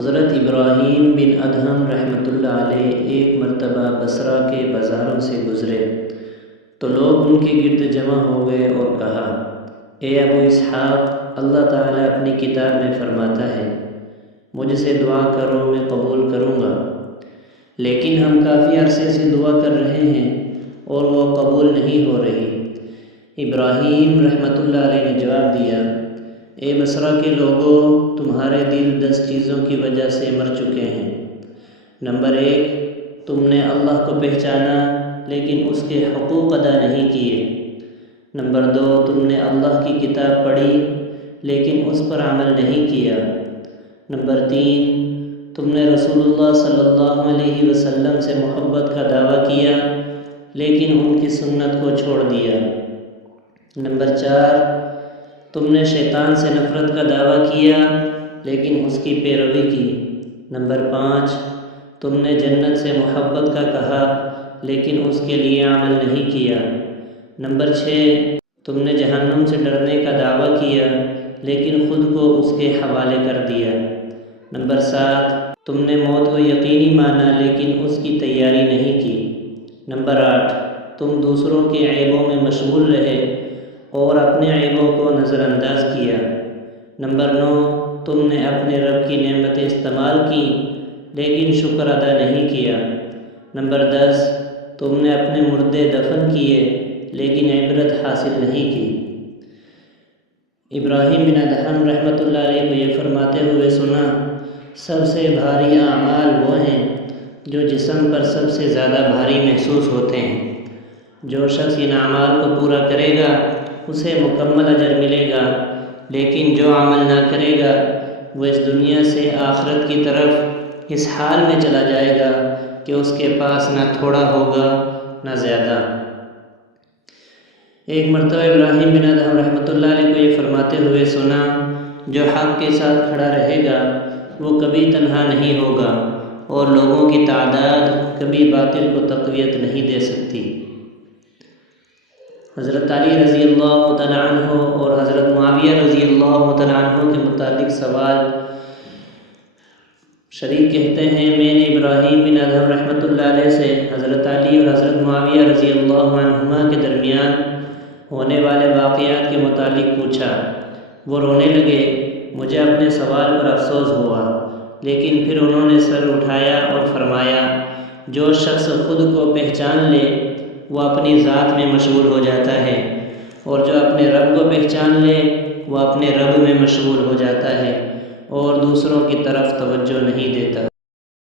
حضرت ابراہیم بن ادہم رحمۃ اللہ علیہ ایک مرتبہ بصرہ کے بازاروں سے گزرے تو لوگ ان کے گرد جمع ہو گئے اور کہا، اے ابو اسحاق، اللہ تعالیٰ اپنی کتاب میں فرماتا ہے، مجھ سے دعا کرو میں قبول کروں گا، لیکن ہم کافی عرصے سے دعا کر رہے ہیں اور وہ قبول نہیں ہو رہی۔ ابراہیم رحمۃ اللہ علیہ نے جواب دیا، اے بصرہ کے لوگوں، تمہارے دل 10 چیزوں کی وجہ سے مر چکے ہیں۔ نمبر 1، تم نے اللہ کو پہچانا لیکن اس کے حقوق ادا نہیں کیے۔ نمبر 2، تم نے اللہ کی کتاب پڑھی لیکن اس پر عمل نہیں کیا۔ نمبر 3، تم نے رسول اللہ صلی اللہ علیہ وسلم سے محبت کا دعویٰ کیا لیکن ان کی سنت کو چھوڑ دیا۔ نمبر 4، تم نے شیطان سے نفرت کا دعویٰ کیا لیکن اس کی پیروی کی۔ نمبر 5، تم نے جنت سے محبت کا کہا لیکن اس کے لیے عمل نہیں کیا۔ نمبر 6، تم نے جہنم سے ڈرنے کا دعویٰ کیا لیکن خود کو اس کے حوالے کر دیا۔ نمبر 7، تم نے موت کو یقینی مانا لیکن اس کی تیاری نہیں کی۔ نمبر 8، تم دوسروں کے عیبوں میں مشغول رہے اور اپنے عیبوں کو نظر انداز کیا۔ نمبر 9، تم نے اپنے رب کی نعمتیں استعمال کیں لیکن شکر ادا نہیں کیا۔ نمبر 10، تم نے اپنے مردے دفن کیے لیکن عبرت حاصل نہیں کی۔ ابراہیم بن ادہم رحمۃ اللہ علیہ کو یہ فرماتے ہوئے سنا، سب سے بھاری اعمال وہ ہیں جو جسم پر سب سے زیادہ بھاری محسوس ہوتے ہیں۔ جو شخص ان اعمال کو پورا کرے گا اسے مکمل اجر ملے گا، لیکن جو عمل نہ کرے گا وہ اس دنیا سے آخرت کی طرف اس حال میں چلا جائے گا کہ اس کے پاس نہ تھوڑا ہوگا نہ زیادہ۔ ایک مرتبہ ابراہیم بن ادہم رحمۃ اللہ علیہ کو یہ فرماتے ہوئے سنا، جو حق کے ساتھ کھڑا رہے گا وہ کبھی تنہا نہیں ہوگا اور لوگوں کی تعداد کبھی باطل کو تقویت نہیں دے سکتی۔ حضرت علی رضی اللہ تعالیٰ عنہ اور حضرت معاویہ رضی اللہ تعالیٰ عنہ کے متعلق سوال۔ شریک کہتے ہیں، میں نے ابراہیم بن ادہم رحمۃ اللہ علیہ سے حضرت علی اور حضرت معاویہ رضی اللہ عنہما کے درمیان ہونے والے واقعات کے متعلق پوچھا۔ وہ رونے لگے۔ مجھے اپنے سوال پر افسوس ہوا، لیکن پھر انہوں نے سر اٹھایا اور فرمایا، جو شخص خود کو پہچان لے وہ اپنی ذات میں مشغول ہو جاتا ہے، اور جو اپنے رب کو پہچان لے وہ اپنے رب میں مشغول ہو جاتا ہے اور دوسروں کی طرف توجہ نہیں دیتا۔